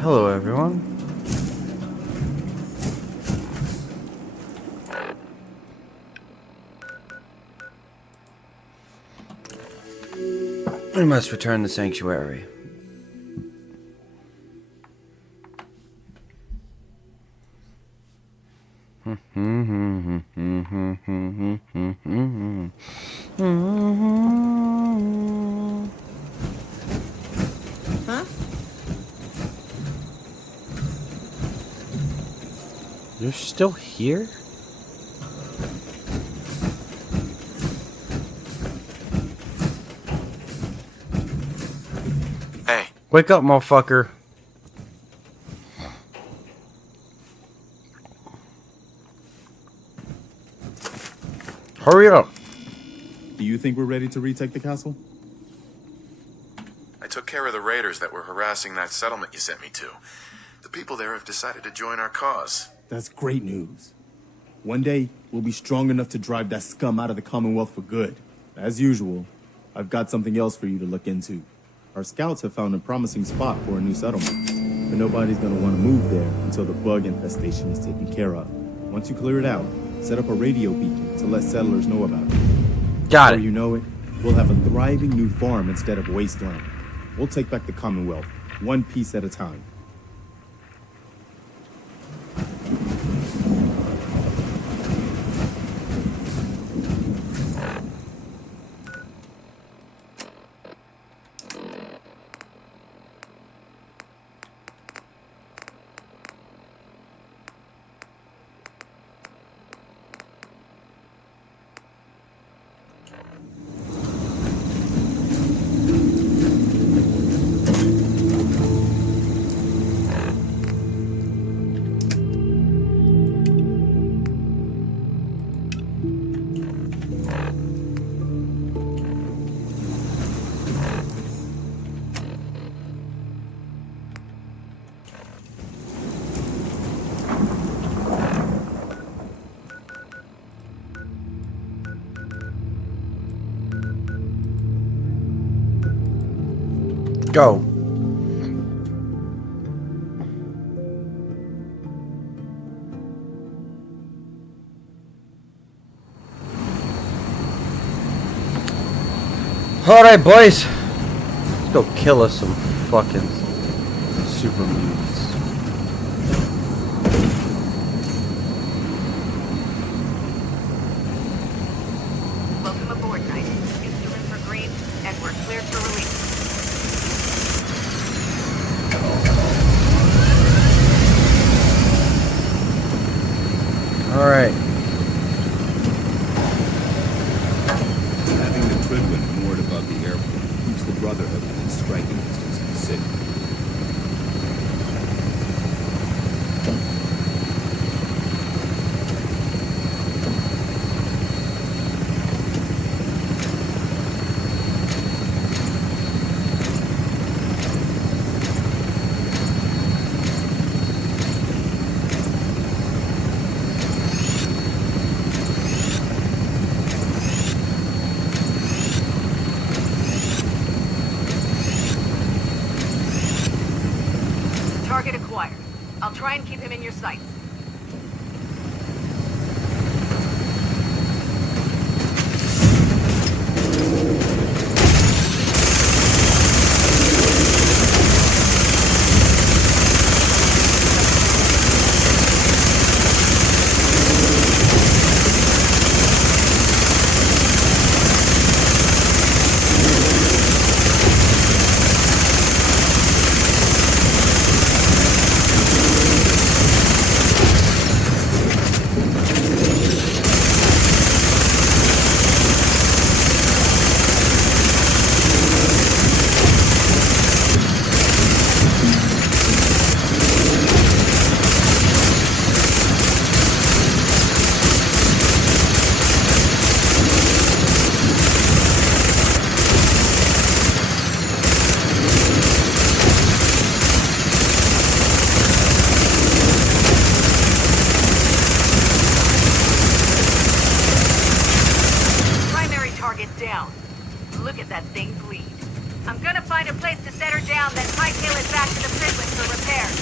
Hello, everyone. We must return the sanctuary. Huh? You're still here? Hey. Wake up, motherfucker. Hurry up. Do you think we're ready to retake the castle? I took care of the raiders that were harassing that settlement you sent me to. The people there have decided to join our cause. That's great news. One day, we'll be strong enough to drive that scum out of the Commonwealth for good. As usual, I've got something else for you to look into. Our scouts have found a promising spot for a new settlement, but nobody's gonna want to move there until the bug infestation is taken care of. Once you clear it out, set up a radio beacon to let settlers know about it. Got Before it. you know it, we'll have a thriving new farm instead of wasteland. We'll take back the Commonwealth, one piece at a time. Go. Alright, boys. Let's go kill us some fucking super mutants. Welcome aboard, Knight. Instrument for green, and we're cleared for release. Alright. Having the Tridwin moored above the airport keeps the Brotherhood within striking distance of the city. Target acquired. I'll try and keep him in your sights. Down. Look at that thing bleed. I'm gonna find a place to set her down, then hightail it back to the prison for repairs.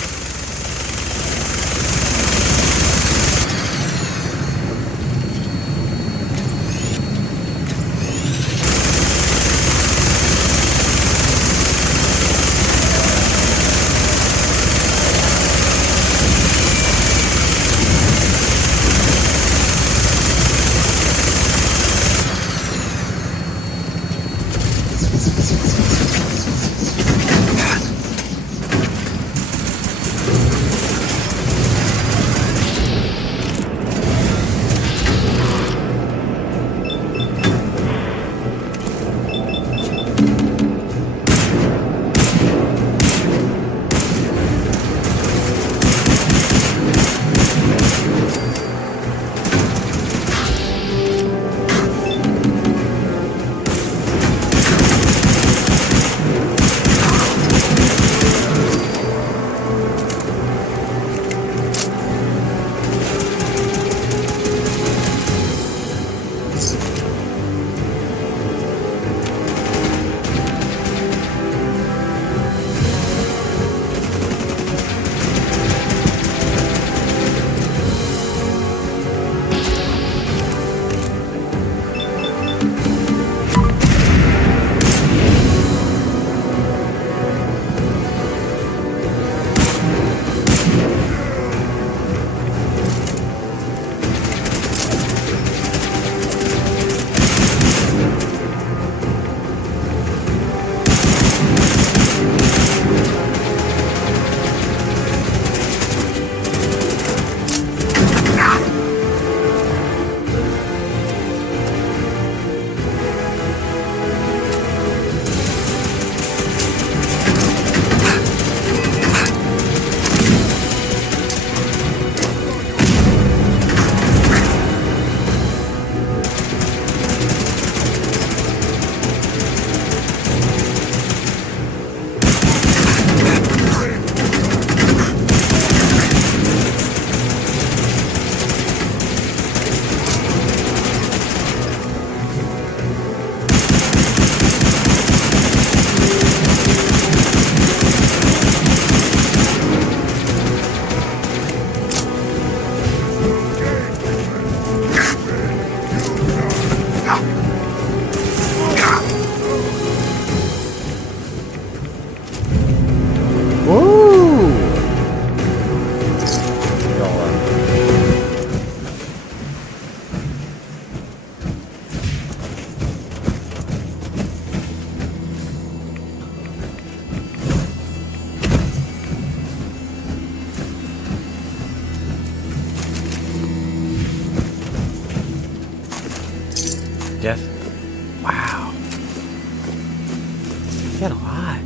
got a lot.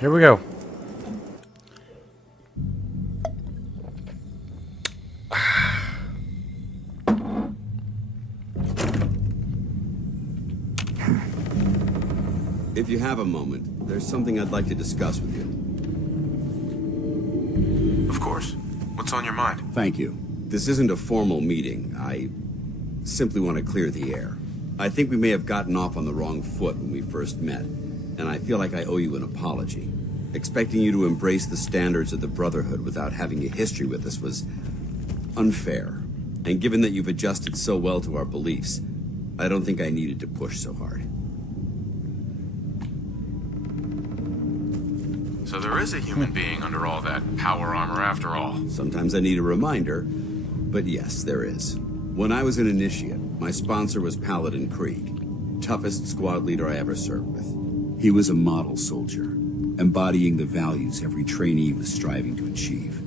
Here we go. If you have a moment, there's something I'd like to discuss with you. Of course. What's on your mind? Thank you. This isn't a formal meeting. I simply want to clear the air. I think we may have gotten off on the wrong foot when we first met, and I feel like I owe you an apology. Expecting you to embrace the standards of the Brotherhood without having a history with us was unfair. And given that you've adjusted so well to our beliefs, I don't think I needed to push so hard. So there is a human being under all that power armor after all. Sometimes I need a reminder, but yes, there is. When I was an initiate, my sponsor was Paladin Krieg, toughest squad leader I ever served with. He was a model soldier, embodying the values every trainee was striving to achieve.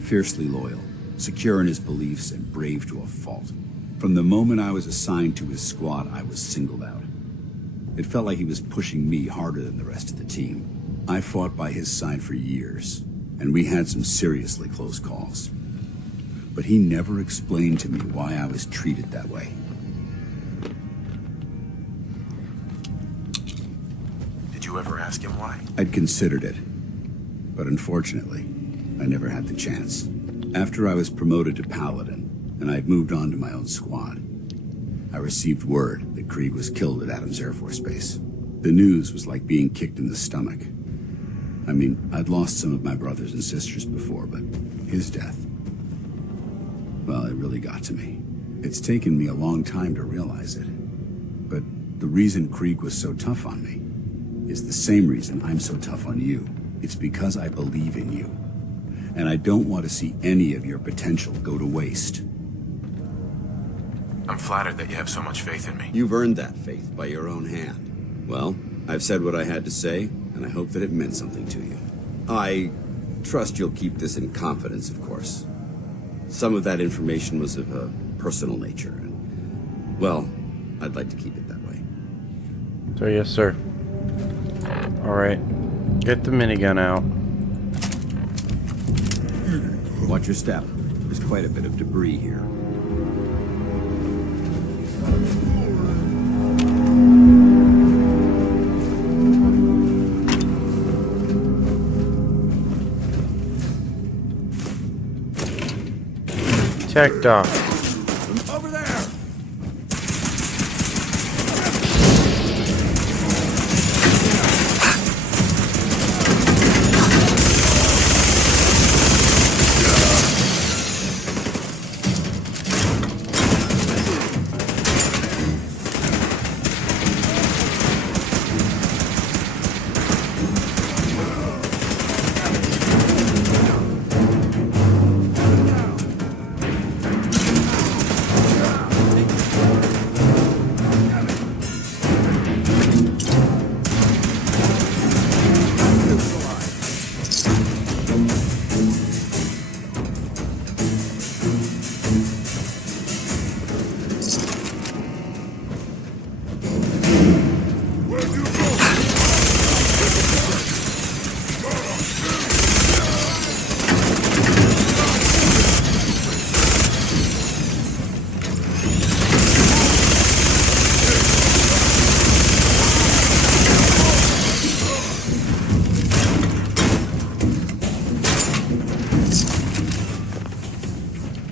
Fiercely loyal, secure in his beliefs, and brave to a fault. From the moment I was assigned to his squad, I was singled out. It felt like he was pushing me harder than the rest of the team. I fought by his side for years, and we had some seriously close calls. But he never explained to me why I was treated that way. Did you ever ask him why? I'd considered it, but unfortunately, I never had the chance. After I was promoted to Paladin, and I'd moved on to my own squad, I received word that Krieg was killed at Adams Air Force Base. The news was like being kicked in the stomach. I mean, I'd lost some of my brothers and sisters before, but his death, well, it really got to me. It's taken me a long time to realize it. But the reason Krieg was so tough on me is the same reason I'm so tough on you. It's because I believe in you. And I don't want to see any of your potential go to waste. I'm flattered that you have so much faith in me. You've earned that faith by your own hand. Well, I've said what I had to say, and I hope that it meant something to you. I trust you'll keep this in confidence, of course. Some of that information was of a personal nature, and, well, I'd like to keep it that way. So yes, sir. Alright. Get the minigun out. Watch your step. There's quite a bit of debris here. Tech dock. Over there!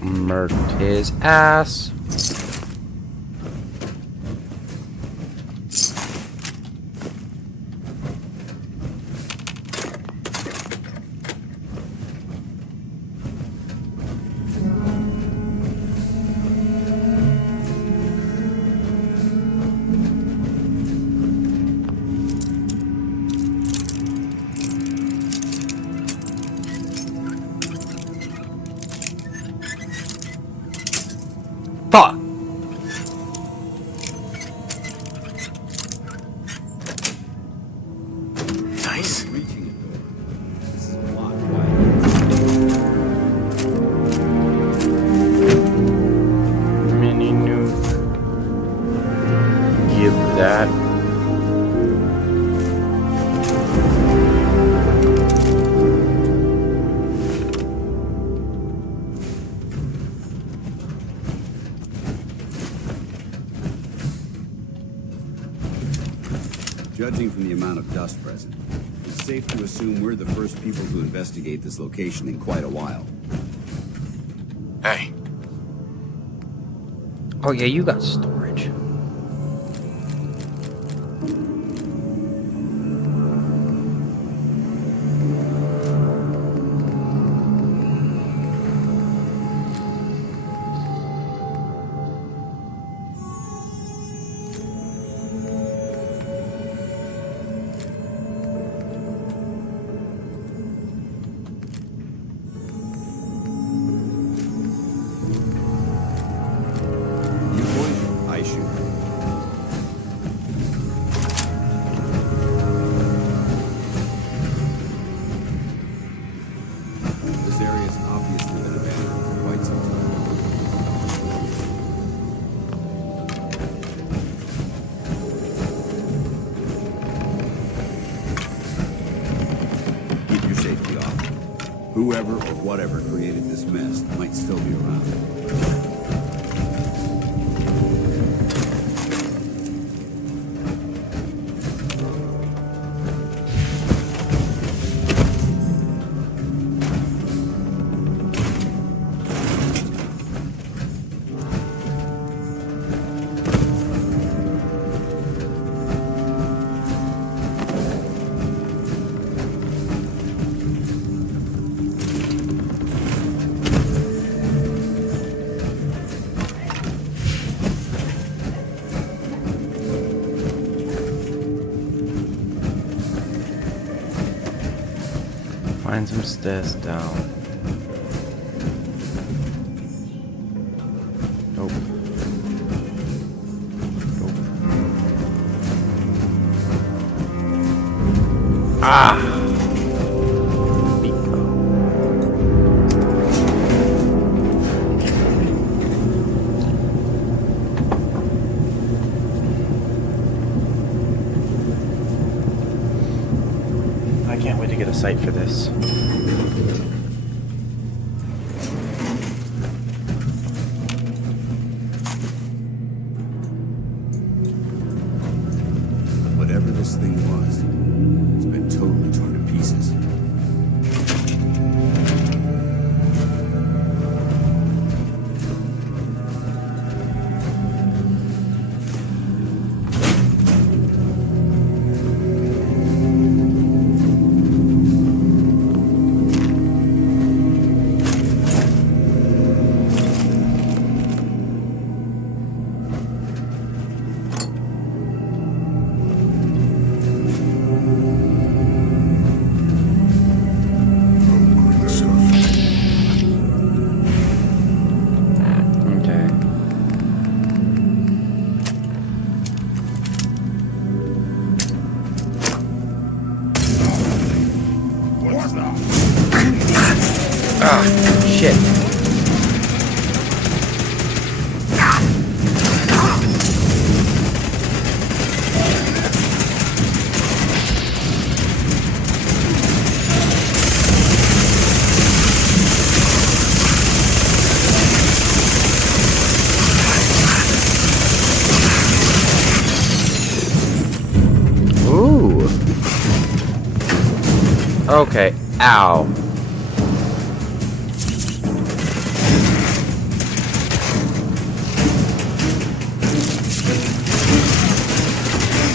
Murked his ass. that. Judging from the amount of dust present, it's safe to assume we're the first people to investigate this location in quite a while. Hey, Oh yeah, you got storage. You point, I shoot. This area has obviously been abandoned for quite some time. Keep your safety off. Whoever or whatever created this mess might still be around. Find some stairs down. Nope. Nope. Ah! Bingo. I can't wait to get a sight for this. Whatever this thing was, it's been totally torn to pieces. Okay. Ah, shit. Ooh. Okay. Ow.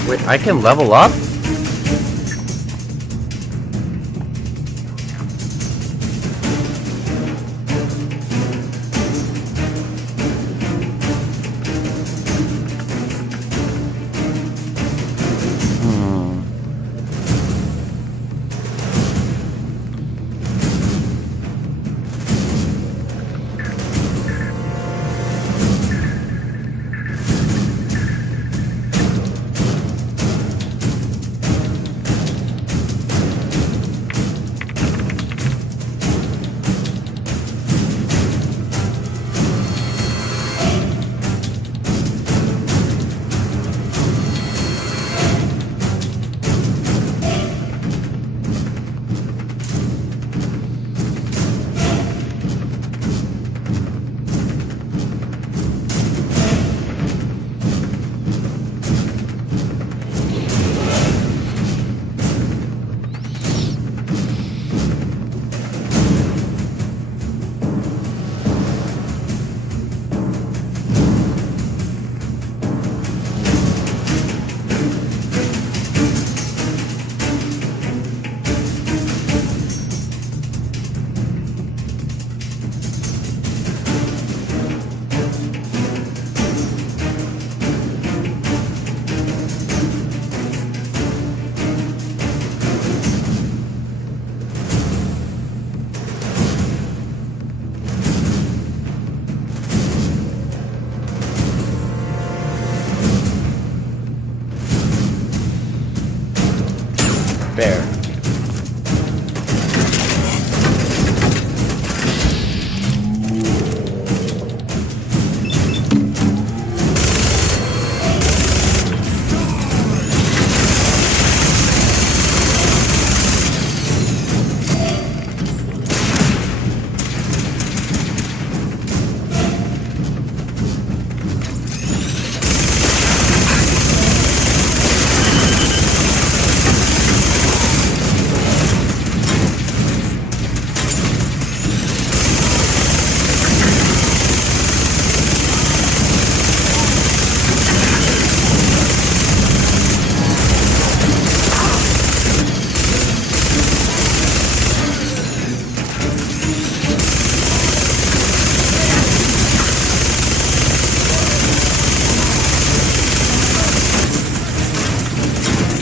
Wait, I can level up? Bear.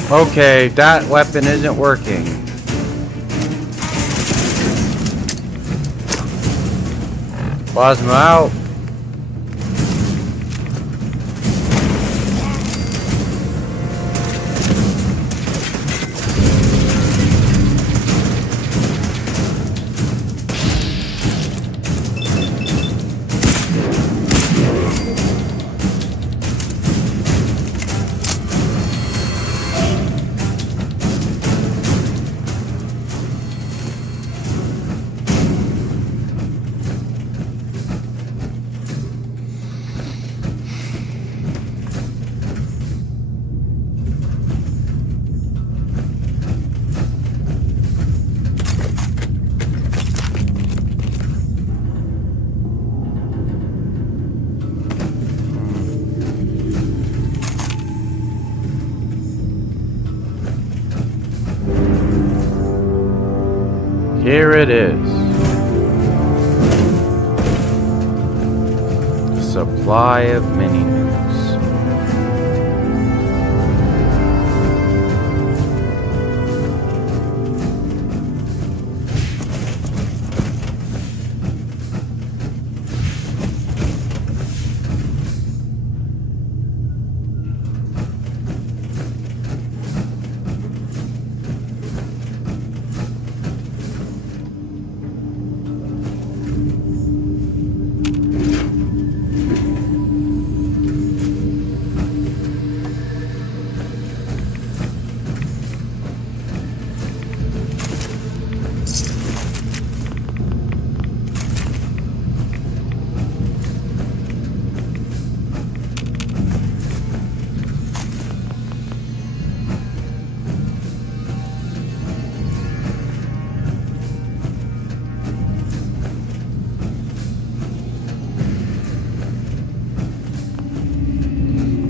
Okay, that weapon isn't working. Plasma out. Here it is. Supply of mini nukes.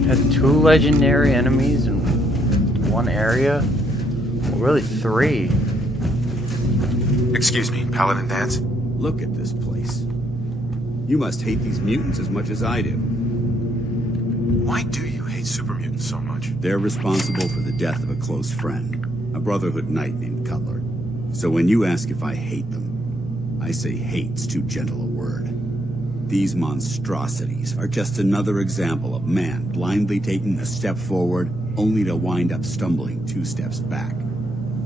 Had 2 legendary enemies in one area? Well, really 3. Excuse me, Paladin Dance? Look at this place. You must hate these mutants as much as I do. Why do you hate super mutants so much? They're responsible for the death of a close friend, a Brotherhood knight named Cutler. So when you ask if I hate them, I say hate's too gentle a word. These monstrosities are just another example of man blindly taking a step forward only to wind up stumbling 2 steps back.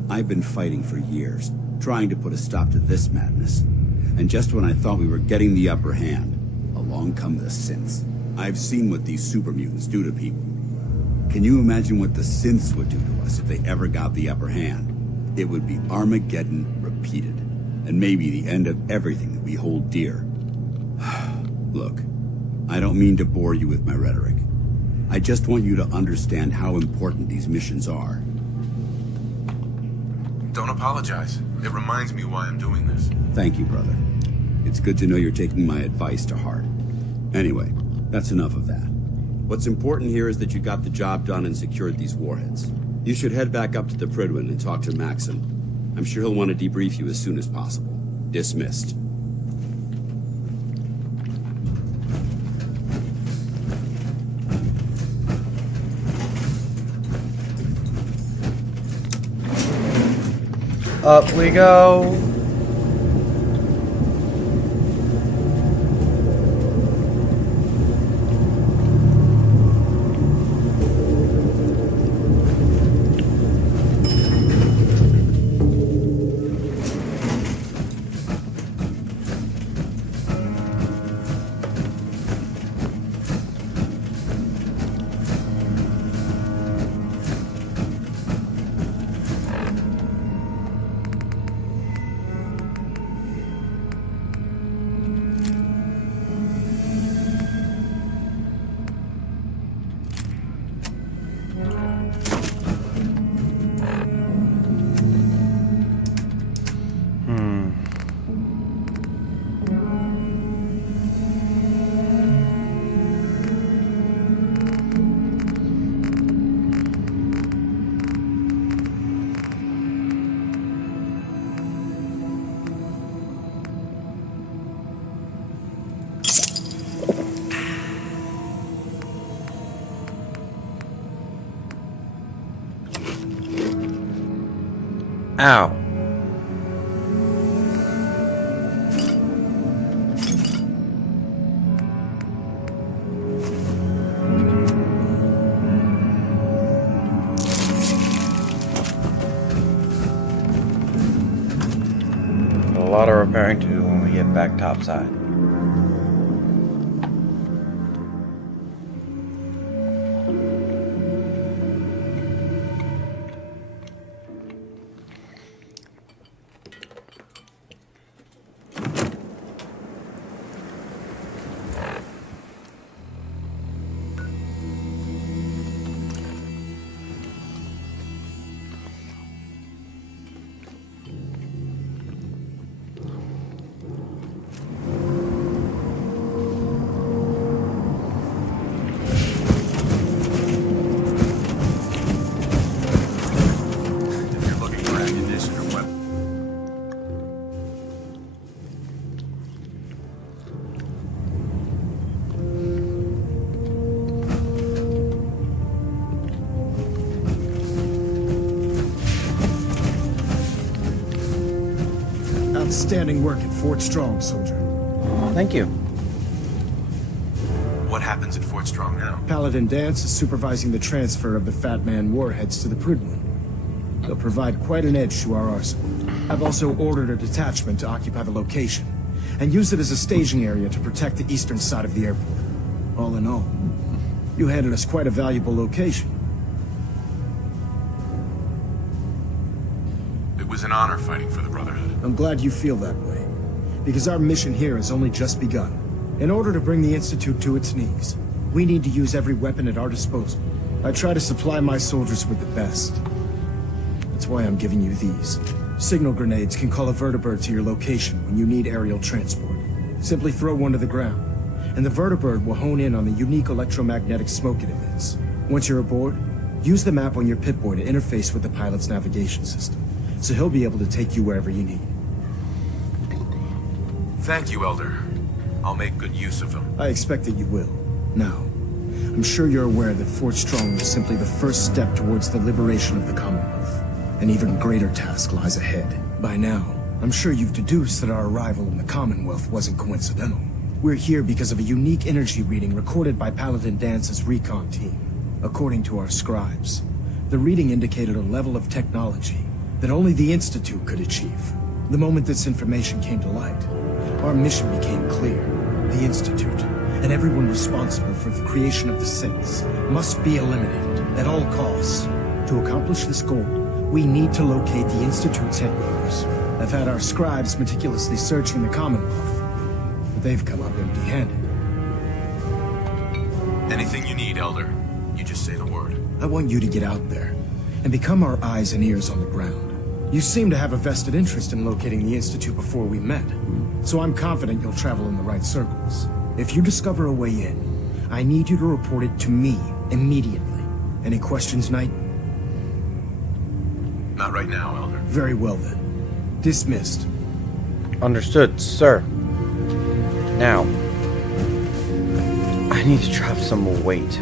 I've been fighting for years, trying to put a stop to this madness. And just when I thought we were getting the upper hand, along come the synths. I've seen what these super mutants do to people. Can you imagine what the synths would do to us if they ever got the upper hand? It would be Armageddon repeated, and maybe the end of everything that we hold dear. Look, I don't mean to bore you with my rhetoric. I just want you to understand how important these missions are. Don't apologize. It reminds me why I'm doing this. Thank you, brother. It's good to know you're taking my advice to heart. Anyway, that's enough of that. What's important here is that you got the job done and secured these warheads. You should head back up to the Prydwen and talk to Maxim. I'm sure he'll want to debrief you as soon as possible. Dismissed. Up we go. Ow. A lot of repairing to do when we get back topside. If you're looking for ammunition or weapons. Outstanding work at Fort Strong, soldier. Thank you. What happens at Fort Strong now? Paladin Dance is supervising the transfer of the Fat Man warheads to the Prydwen. They'll provide quite an edge to our arsenal. I've also ordered a detachment to occupy the location, and use it as a staging area to protect the eastern side of the airport. All in all, you handed us quite a valuable location. It was an honor fighting for the Brotherhood. I'm glad you feel that way, because our mission here has only just begun. In order to bring the Institute to its knees, we need to use every weapon at our disposal. I try to supply my soldiers with the best. That's why I'm giving you these. Signal grenades can call a vertibird to your location when you need aerial transport. Simply throw one to the ground, and the vertibird will hone in on the unique electromagnetic smoke it emits. Once you're aboard, use the map on your Pip-Boy to interface with the pilot's navigation system, so he'll be able to take you wherever you need. Thank you, Elder. I'll make good use of them. I expect that you will. Now, I'm sure you're aware that Fort Strong was simply the first step towards the liberation of the Commonwealth. An even greater task lies ahead. By now, I'm sure you've deduced that our arrival in the Commonwealth wasn't coincidental. We're here because of a unique energy reading recorded by Paladin Dance's recon team. According to our scribes, the reading indicated a level of technology that only the Institute could achieve. The moment this information came to light, our mission became clear. The Institute, and everyone responsible for the creation of the Saints, must be eliminated at all costs. To accomplish this goal, we need to locate the Institute's headquarters. I've had our scribes meticulously searching the Commonwealth, but they've come up empty-handed. Anything you need, Elder. You just say the word. I want you to get out there and become our eyes and ears on the ground. You seem to have a vested interest in locating the Institute before we met, so I'm confident you'll travel in the right circles. If you discover a way in, I need you to report it to me immediately. Any questions, Knight? Not right now, Elder. Very well then. Dismissed. Understood, sir. Now, I need to drop some more weight.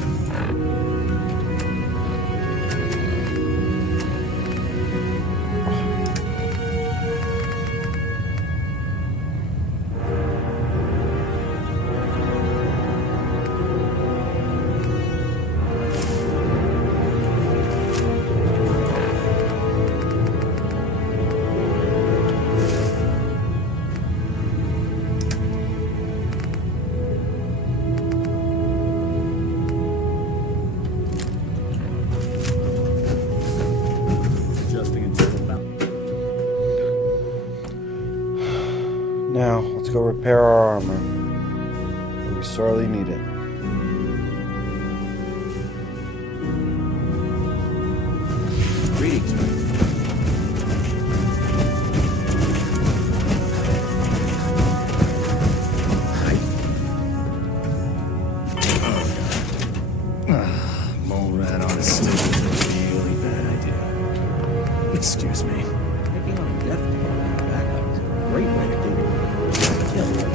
Now, let's go repair our armor. We sorely need it. Greetings, Mike. Mole rat on a stick is a really bad idea. Excuse me. Taking on a death toll backup is a great way to get killed.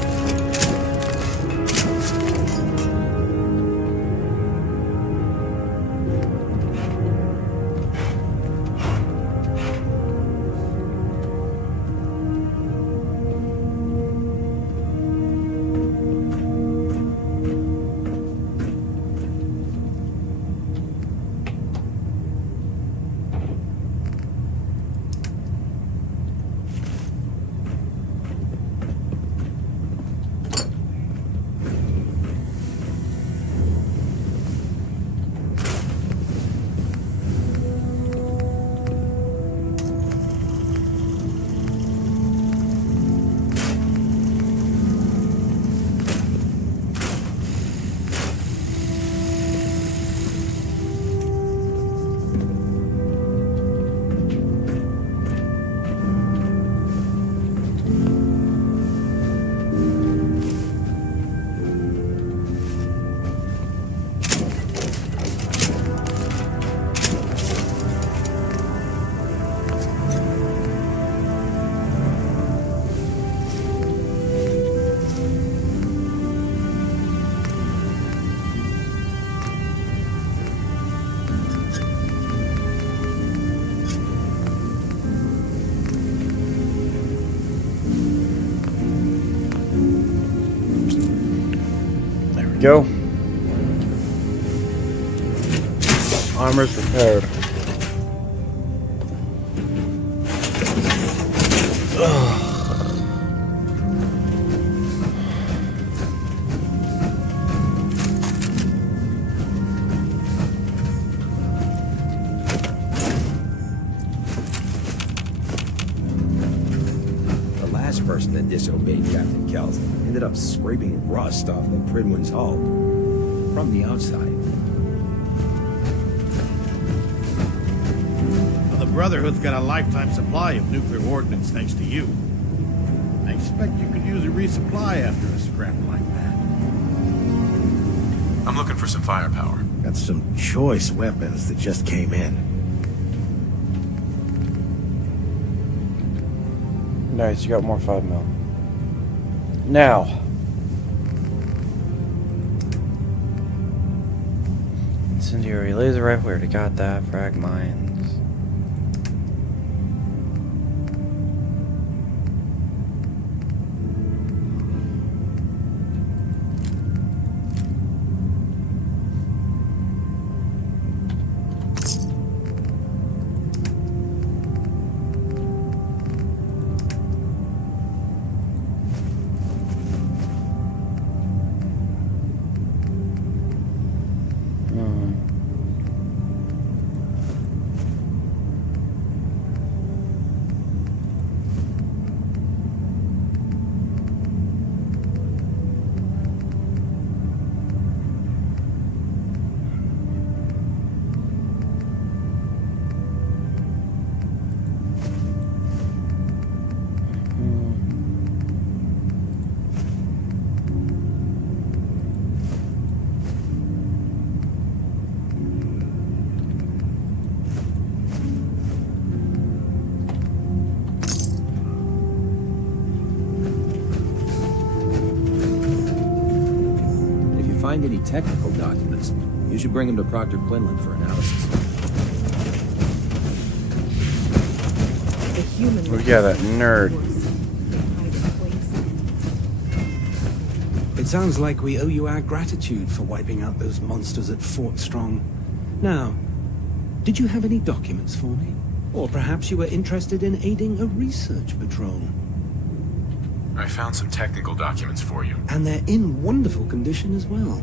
go. Armor's repaired. The last person that disobeyed Captain Kells ended up scraping rust off the Pridwin's hull from the outside. Well, the Brotherhood's got a lifetime supply of nuclear ordnance thanks to you. I expect you could use a resupply after a scrap like that. I'm looking for some firepower. Got some choice weapons that just came in. Nice, you got more 5mm. Now. Incendiary laser rifle, we already got that. Frag mines. If you find any technical documents, you should bring them to Proctor Quinlan for analysis. The human. Oh yeah, that nerd. It sounds like we owe you our gratitude for wiping out those monsters at Fort Strong. Now, did you have any documents for me? Or perhaps you were interested in aiding a research patrol? I found some technical documents for you. And they're in wonderful condition as well.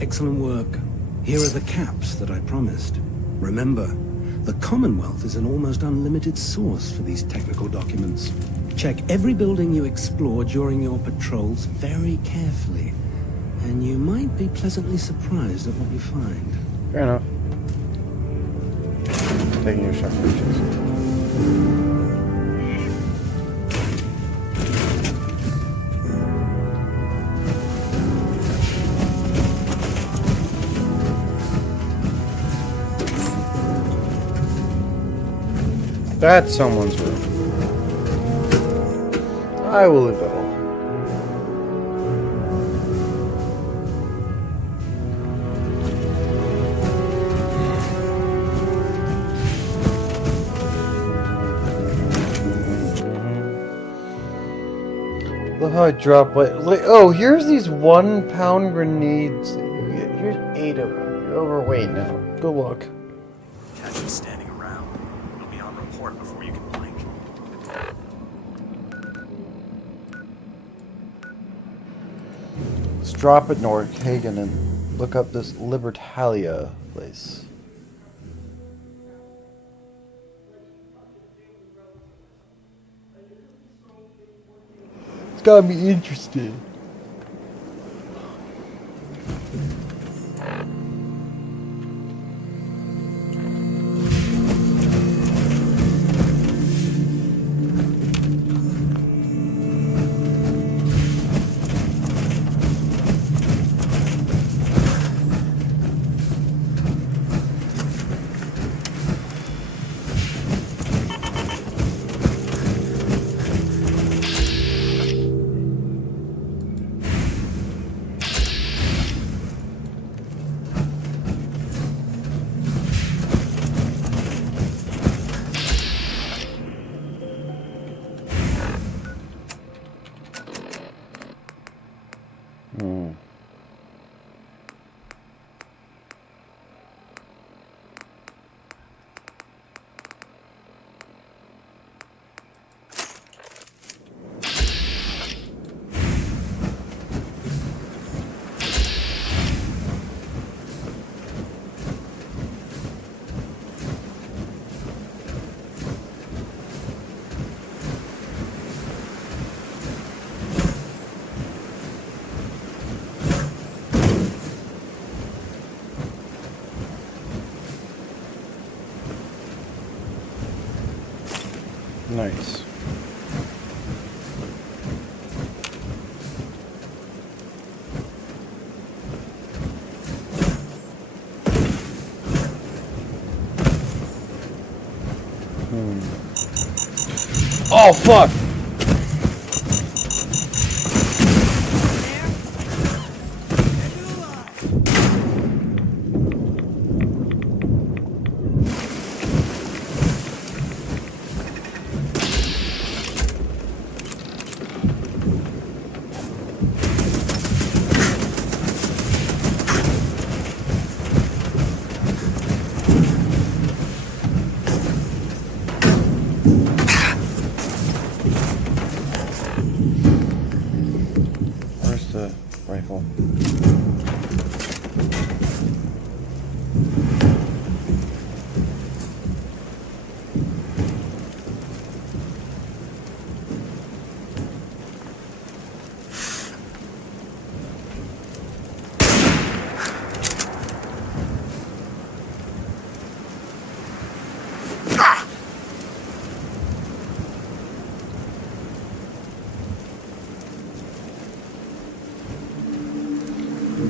Excellent work. Here are the caps that I promised. Remember, the Commonwealth is an almost unlimited source for these technical documents. Check every building you explore during your patrols very carefully, and you might be pleasantly surprised at what you find. Fair enough. Taking your shot. That's someone's room. I will leave that alone. Look how I drop like oh, here's these 1 pound grenades that you get. Here's 8 of them. You're overweight now. Good luck. Catch you standing around. You'll be on report before you can blink. Let's drop at North Hagen and look up this Libertalia place. It's got me interested. Nice. Oh, fuck! Where's the rifle?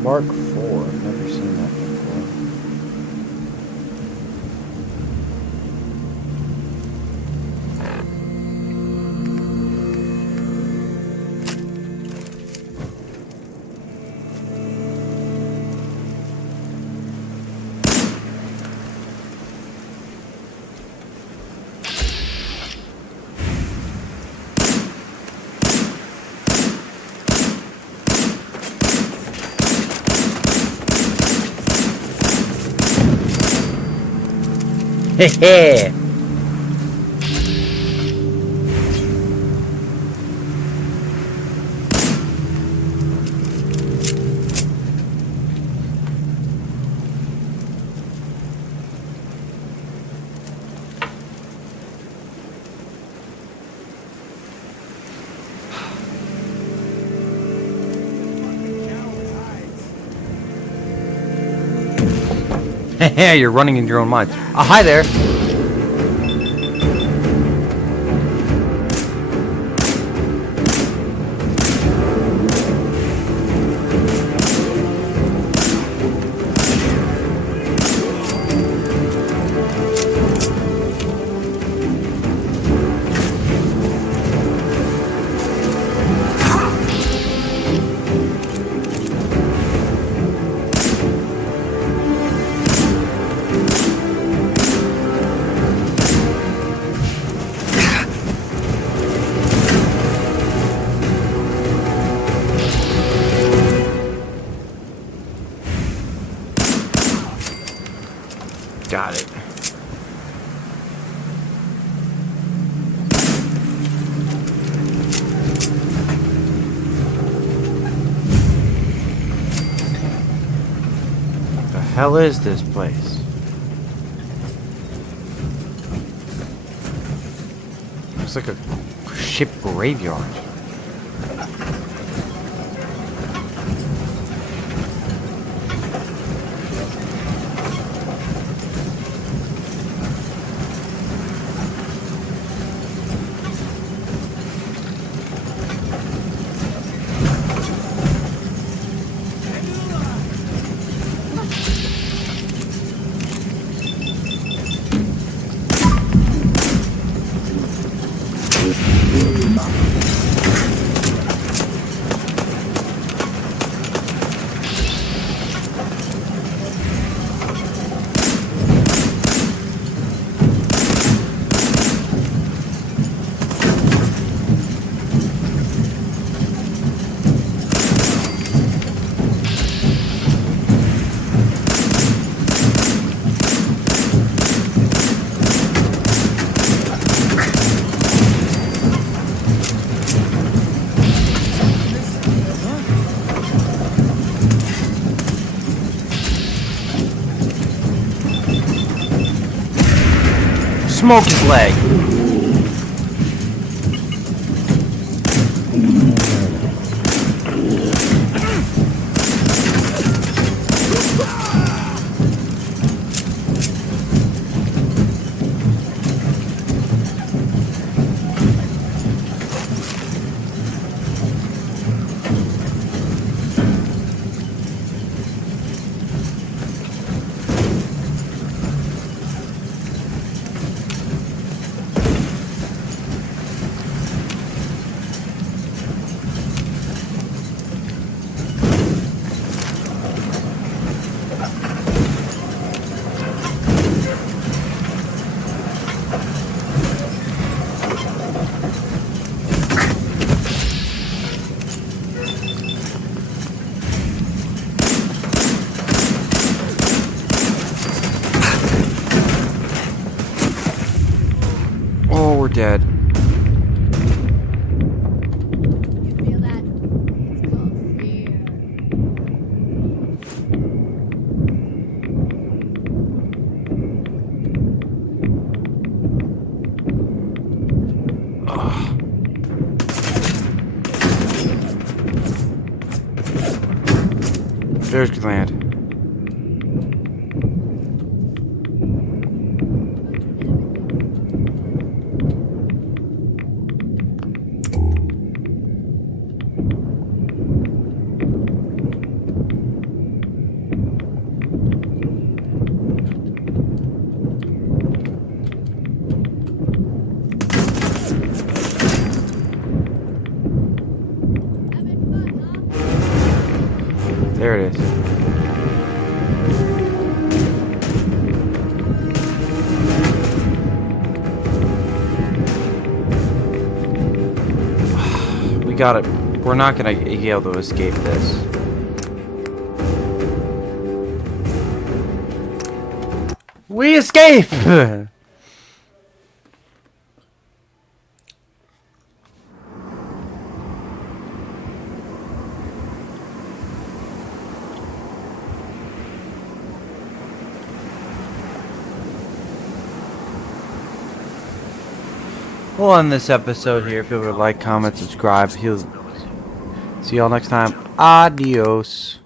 Mark 4. Never seen that before. Hehe. You're running in your own mind. Oh, hi there. Got it. What the hell is this place? Looks like a ship graveyard. Smoke his leg. dead. You feel that? It's called fear. There's Gland. There it is. We got it. We're not gonna be able to escape this. We escape! We'll end this episode here. If you would like, comment, subscribe. See y'all next time. Adios.